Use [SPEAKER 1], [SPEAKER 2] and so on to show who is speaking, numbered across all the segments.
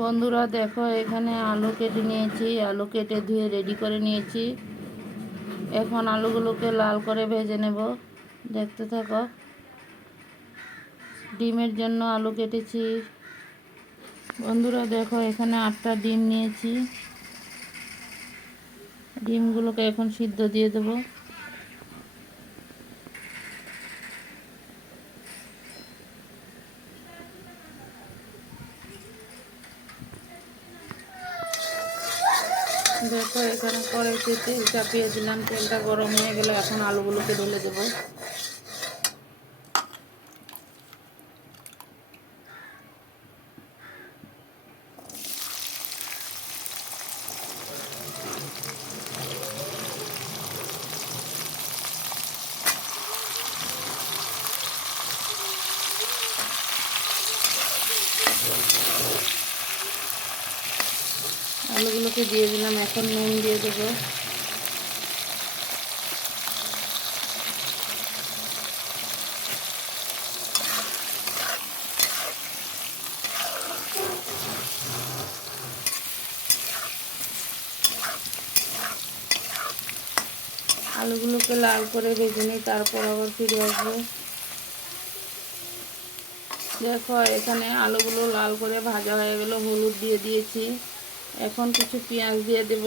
[SPEAKER 1] বন্ধুরা, দেখো এখানে আলু কেটে নিয়েছি। আলু কেটে ধুয়ে রেডি করে নিয়েছি। এখন আলুগুলোকে লাল করে ভেজে নেব। দেখতে থাকো। ডিমের জন্য আলু কেটেছি। বন্ধুরা, দেখো এখানে আটটা ডিম নিয়েছি। ডিমগুলোকে এখন সিদ্ধ দিয়ে দেবো। দেখো এখানে কড়াইতে তেল চাপিয়ে দিলাম। তেলটা গরম হয়ে গেলে এখন আলুগুলোকে ঢেলে দেবো। আলুগুলোকে দিয়ে দিলাম, এখন নুন দিয়ে দেবো। আলুগুলোকে লাল করে ভেজে নিই, তারপর আবার ফিরে আসব। দেখো, এখানে আলুগুলো লাল করে ভাজা হয়ে গেল, হলুদ দিয়ে দিয়েছি। এখন কিছু পেঁয়াজ দিয়ে দেব।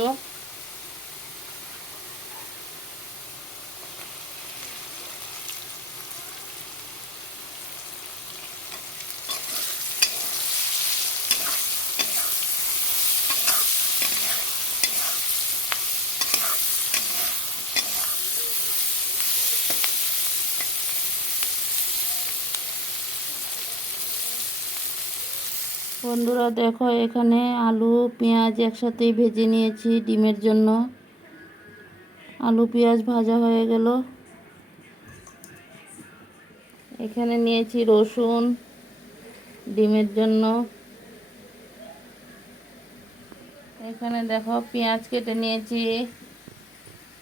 [SPEAKER 1] বন্ধুরা দেখো, এখানে আলু, পেঁয়াজ একসাথেই ভেজে নিয়েছি ডিমের জন্য। আলু, পেঁয়াজ ভাজা হয়ে গেল। এখানে নিয়েছি রসুন ডিমের জন্য। এখানে দেখো, পেঁয়াজ কেটে নিয়েছি,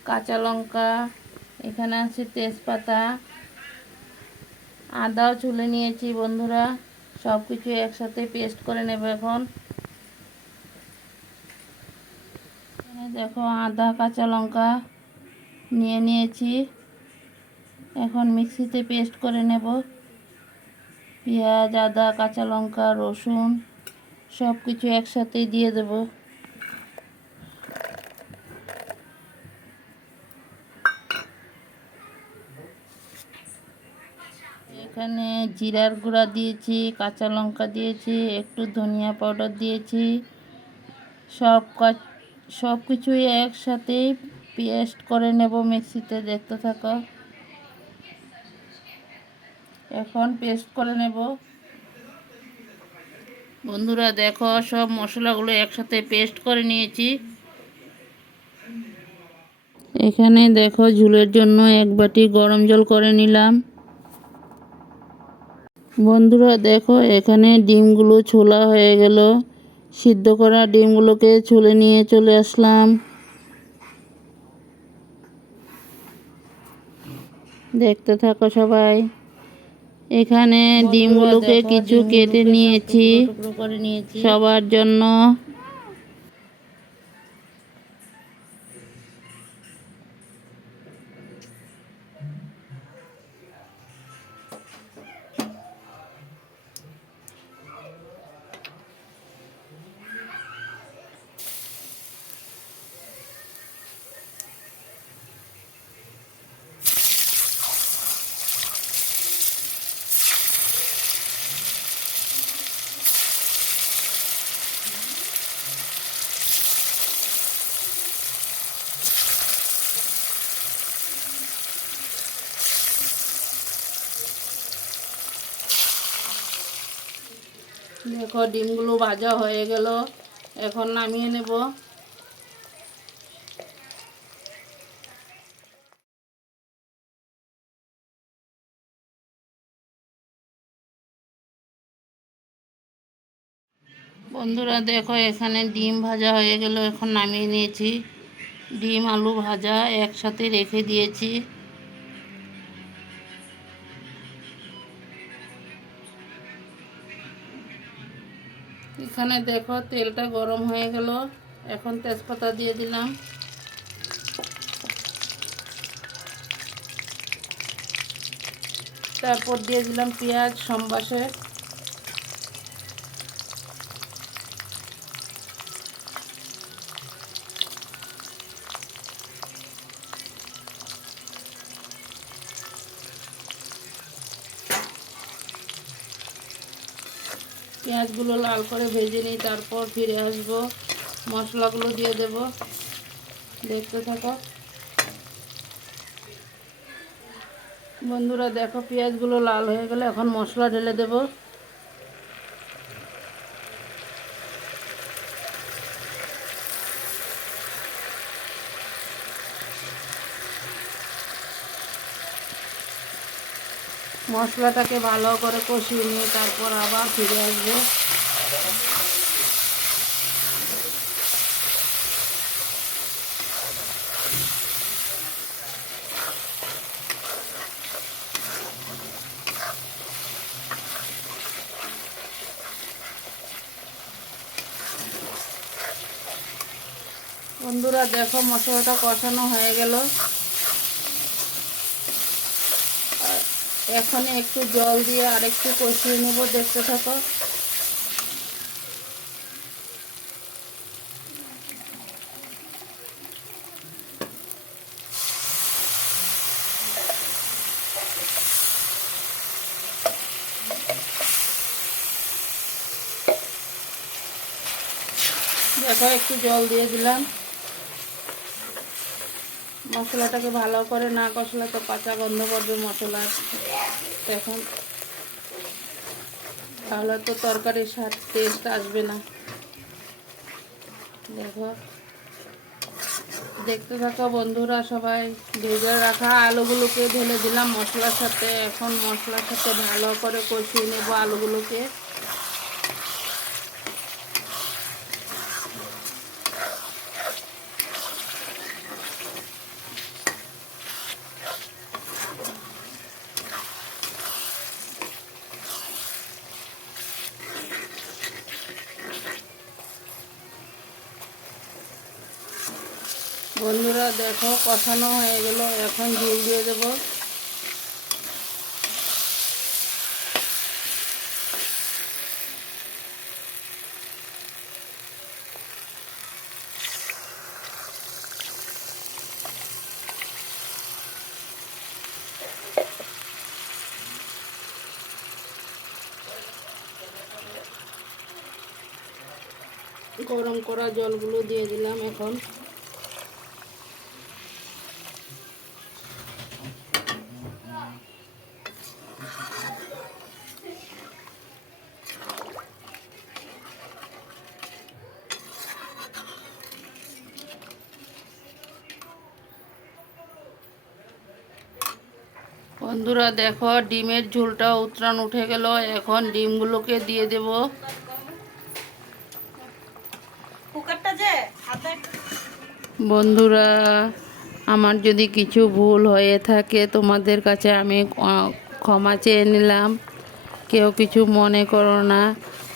[SPEAKER 1] কাঁচা লঙ্কা, এখানে আছে তেজপাতা। আদাও চুলে নিয়েছি বন্ধুরা। সব কিছু একসাথে পেস্ট করে নেব এখন। দেখো আদা, কাঁচা লঙ্কা নিয়ে নিয়েছি। এখন মিক্সিতে পেস্ট করে নেব। পেঁয়াজ, আদা, কাঁচা লঙ্কা, রসুন সব কিছু একসাথেই দিয়ে দেবো। এখানে জিরার গুঁড়া দিয়েছি, কাঁচা লঙ্কা দিয়েছি, একটু ধনিয়া পাউডার দিয়েছি। সব সব কিছুই একসাথেই পেস্ট করে নেব মিক্সিতে, দেখতে থাকো। এখন পেস্ট করে নেব। বন্ধুরা, দেখো, সব মশলাগুলো একসাথে পেস্ট করে নিয়েছি। এখানে দেখো, ঝুলের জন্য এক বাটি গরম জল করে নিলাম। বন্ধুরা দেখো এখানে ডিমগুলো ছোলা হয়ে গেল। সিদ্ধ করা ডিমগুলোকে ছুলে নিয়ে চলে আসলাম। দেখতে থাকো সবাই। এখানে ডিমগুলোকে কিছু কেটে নিয়েছি। সবার জন্য দেখো, ডিমগুলো ভাজা হয়ে গেল। এখন নামিয়ে নেব। বন্ধুরা, দেখো, এখানে ডিম ভাজা হয়ে গেল। এখন নামিয়ে নিয়েছি। ডিম, আলু ভাজা একসাথে রেখে দিয়েছি। এখানে দেখো তেলটা গরম হয়ে গেল। এখন তেজপাতা দিয়ে দিলাম। তারপর দিয়ে দিলাম পেঁয়াজ, সম্বাসে। পেঁয়াজগুলো লাল করে ভেজে নিই, তারপর ফিরে আসব। মশলাগুলো দিয়ে দেব। দেখতে থাকো। বন্ধুরা, দেখো পেঁয়াজগুলো লাল হয়ে গেলে, এখন মশলা ঢেলে দেব। মশলাটাকে ভালো করে কষিয়ে নিয়ে তারপর আবার ফিরে আসব। বন্ধুরা, দেখো মশলাটা কষানো হয়ে গেল। এখন একটু জল দিয়ে আরেকটু কষিয়ে নেব দেখতে থাকো। দেখো একটু জল দিয়ে দিলাম। মশলাটাকে ভালো করে না কষলে তো কাঁচা গন্ধ করবে মশলার। এখন তাহলে তো তরকারির স্বাদ টেস্ট আসবে না। দেখো। দেখতে থাকো বন্ধুরা সবাই। ভেজে রাখা আলুগুলোকে ঢেলে দিলাম মশলার সাথে। এখন মশলার সাথে ভালো করে কষিয়ে নেব আলুগুলোকে। বন্ধুরা, দেখো, কষানো হয়ে গেল। এখন ঝুল দিয়ে দেবো। গরম করা জলগুলো দিয়ে দিলাম এখন। বন্ধুরা দেখো ডিমের ঝোলটা উতরান উঠে গেল। এখন ডিমগুলোকে দিয়ে দেব। বন্ধুরা আমার যদি কিছু ভুল হয়ে থাকে তোমাদের কাছে আমি ক্ষমা চেয়ে নিলাম। কেউ কিছু মনে করো না।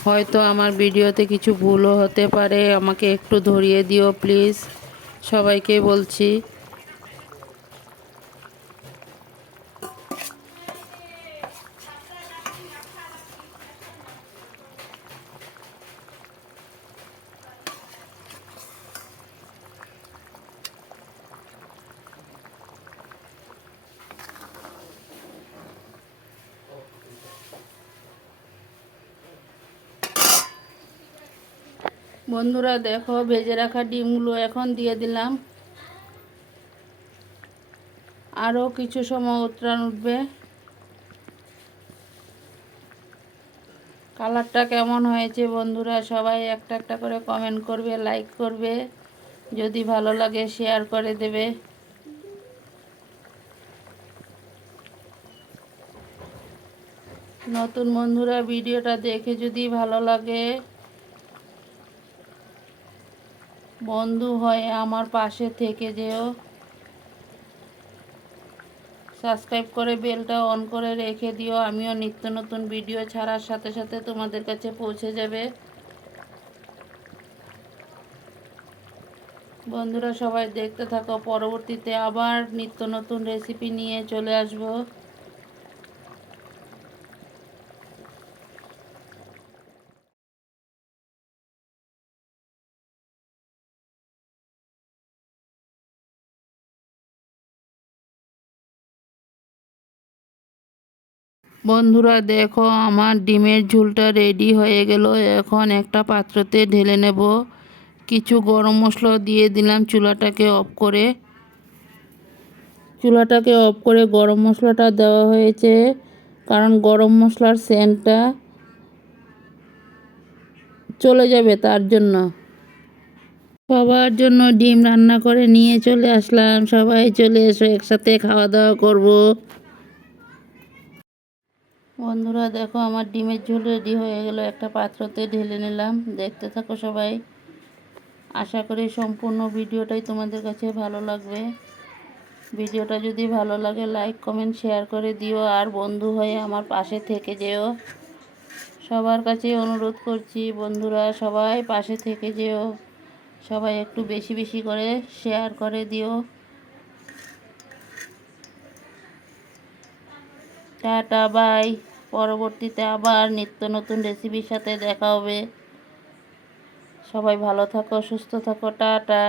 [SPEAKER 1] হয়তো আমার ভিডিওতে কিছু ভুলও হতে পারে। আমাকে একটু ধরিয়ে দিও প্লিজ। সবাইকে বলছি। বন্ধুরা দেখো, ভেজে রাখা ডিমগুলো এখন দিয়ে দিলাম। আরও কিছু সময় উতরান উঠবে। কালারটা কেমন হয়েছে বন্ধুরা সবাই একটা একটা করে কমেন্ট করবে লাইক করবে। যদি ভালো লাগে শেয়ার করে দেবে। নতুন বন্ধুরা, ভিডিওটা দেখে যদি ভালো লাগে বন্ধু হয়ে আমার পাশে থেকে যেও। সাবস্ক্রাইব করে বেলটা অন করে রেখে দিও। আমিও নিত্য নতুন ভিডিও ছাড়ার সাথে সাথে তোমাদের কাছে পৌঁছে যাবে। বন্ধুরা সবাই দেখতে থাকো। পরবর্তীতে আবার নিত্য নতুন রেসিপি নিয়ে চলে আসব। বন্ধুরা দেখো, আমার ডিমের ঝুলটা রেডি হয়ে গেল। এখন একটা পাত্রতে ঢেলে নেব। কিছু গরম মশলা দিয়ে দিলাম চুলাটাকে অফ করে। চুলাটাকে অফ করে গরম মশলাটা দেওয়া হয়েছে, কারণ গরম মশলার সেন্টটা চলে যাবে তার জন্য। সবার জন্য ডিম রান্না করে নিয়ে চলে আসলাম। সবাই চলে এসো, একসাথে খাওয়া দাওয়া করব। বন্ধুরা, দেখো আমার ডিমের ঝোল রেডি হয়ে গেল। একটা পাত্রতে ঢেলে নিলাম। দেখতে থাকো সবাই। আশা করি সম্পূর্ণ ভিডিওটাই তোমাদের কাছে ভালো লাগবে। ভিডিওটা যদি ভালো লাগে লাইক কমেন্ট শেয়ার করে দিও। আর বন্ধু হয়ে আমার পাশে থেকে যেও। সবার কাছে অনুরোধ করছি বন্ধুরা, সবাই পাশে থেকে যেও। সবাই একটু বেশি বেশি করে শেয়ার করে দিও। Tata, bye. পরবর্তীতে আবার নিত্য নতুন রেসিপির সাথে দেখা হবে। সবাই ভালো থাকো, সুস্থ থাকো, টাটা।